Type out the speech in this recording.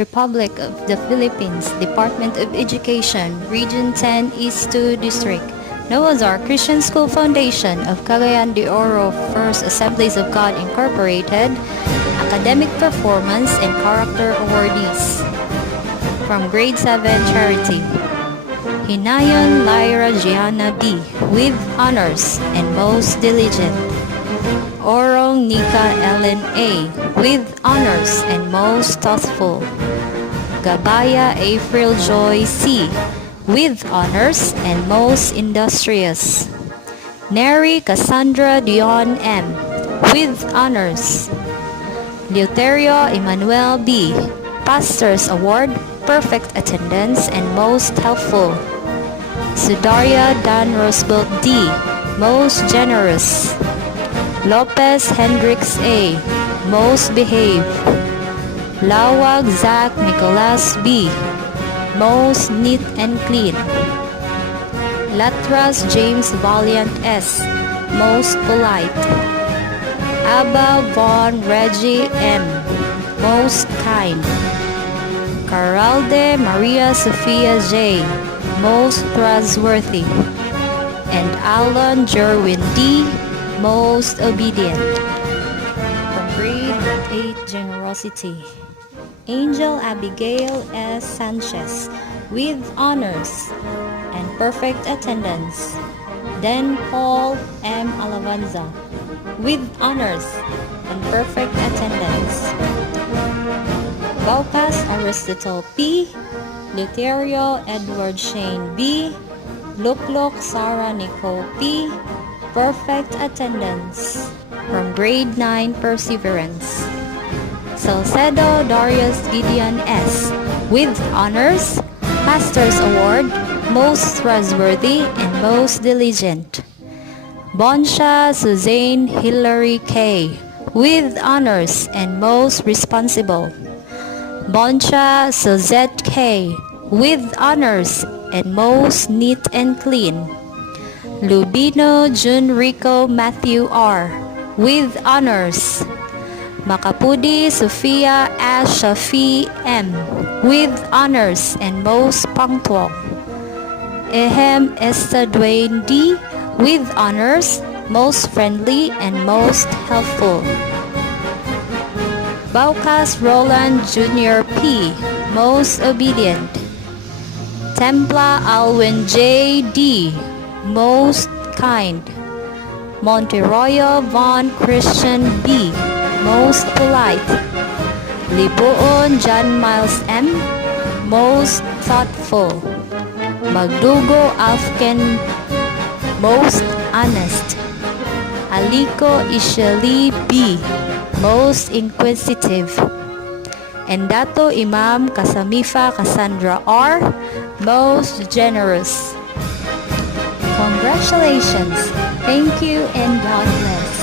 Republic of the Philippines, Department of Education, Region 10, East 2 District. Nawazar Christian School Foundation of Cagayan de Oro First Assemblies of God Incorporated, Academic Performance and Character Awardees. From Grade 7 Charity, Hinayon Lyra Gianna B. with honors and most diligent. Orong Nika Ellen A. with honors and most thoughtful. Gabaya April Joy C. with honors and most industrious. Neri Cassandra Dion M. with honors. Leuterio Emmanuel B. Pastor's Award, perfect attendance and most helpful. Sudaria Dan Roosevelt D. most generous. Lopez Hendricks A. most behaved. Lawag Zach Nicolas B. most neat and clean. Latras James Valiant S. most polite. Abba Von Reggie M. most kind. Caralde Maria Sofia J. most trustworthy. And Alan Jerwin D. most obedient. From Grade 8 Generosity, Angel Abigail S. Sanchez with honors and perfect attendance. Dan Paul M. Alavanza with honors and perfect attendance. Baucas Aristotle P. Leuterio Edward Shane B. Luklok Sarah Nicole P. perfect attendance. From Grade 9 Perseverance, Salcedo Darius Gideon S. with honors, Pastor's Award, most trustworthy and most diligent. Bonsha Suzanne Hillary K. with honors and most responsible. Bonsha Suzette K. with honors and most neat and clean. Lubino Junrico Matthew R. with honors. Makapudi Sofia S. Shafi M. with honors and most punctual. Ehem Esther Dwayne D. with honors, most friendly and most helpful. Baucas Roland Jr. P. most obedient. Templa Alwin J. D. most kind. Monteroyo Von Christian B. most polite. Libuon John Miles M. most thoughtful. Magdugo Afken most honest. Aliko Isheli B. most inquisitive. And Dato Imam Kasamifa Cassandra R. most generous. Congratulations! Thank you and God bless.